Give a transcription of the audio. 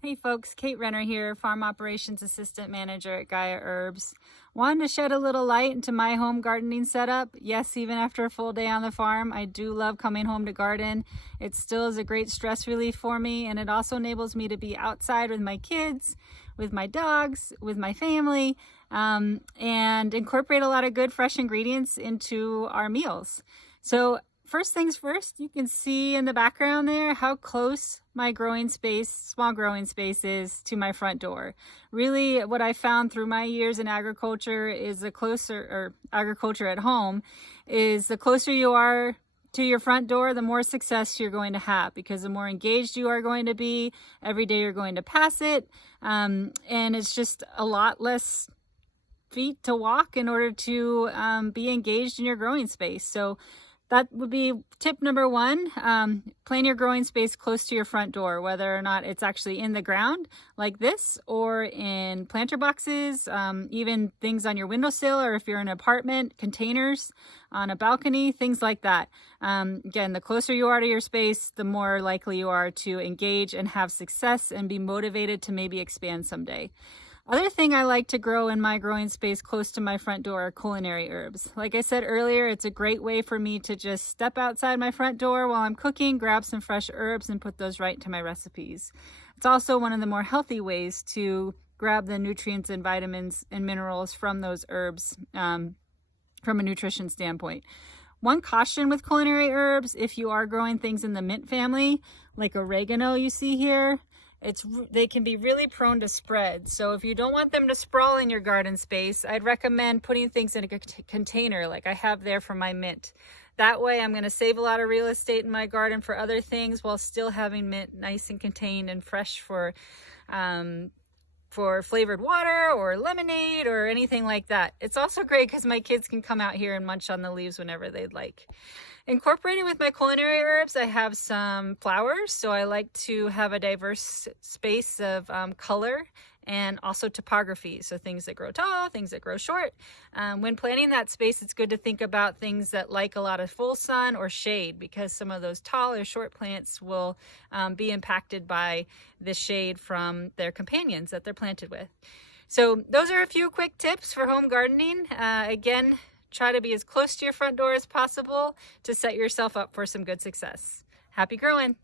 Hey folks, Kate Renner here, Farm Operations Assistant Manager at Gaia Herbs. Wanted to shed a little light into my home gardening setup. Yes, even after a full day on the farm, I do love coming home to garden. It still is a great stress relief for me, and it also enables me to be outside with my kids, with my dogs, with my family, and incorporate a lot of good fresh ingredients into our meals. So first things first, you can see in the background there how close my small growing space is to my front door. Really, what I found through my years in agriculture is agriculture at home, is the closer you are to your front door, the more success you're going to have, because the more engaged you are going to be, every day you're going to pass it. And it's just a lot less feet to walk in order to be engaged in your growing space. So that would be tip number one. Plan your growing space close to your front door, whether or not it's actually in the ground like this or in planter boxes, even things on your windowsill, or if you're in an apartment, containers on a balcony, things like that. Again, the closer you are to your space, the more likely you are to engage and have success and be motivated to maybe expand someday. Other thing I like to grow in my growing space close to my front door are culinary herbs. Like I said earlier, it's a great way for me to just step outside my front door while I'm cooking, grab some fresh herbs, and put those right into my recipes. It's also one of the more healthy ways to grab the nutrients and vitamins and minerals from those herbs from a nutrition standpoint. One caution with culinary herbs, if you are growing things in the mint family, like oregano you see here, they can be really prone to spread. So if you don't want them to sprawl in your garden space, I'd recommend putting things in a container like I have there for my mint. That way I'm going to save a lot of real estate in my garden for other things while still having mint nice and contained and fresh for flavored water or lemonade or anything like that. It's also great because my kids can come out here and munch on the leaves whenever they'd like. Incorporated with my culinary herbs, I have some flowers, so I like to have a diverse space of color and also topography, so things that grow tall, things that grow short. When planting that space, it's good to think about things that like a lot of full sun or shade, because some of those tall or short plants will be impacted by the shade from their companions that they're planted with. So those are a few quick tips for home gardening. Again, try to be as close to your front door as possible to set yourself up for some good success. Happy growing!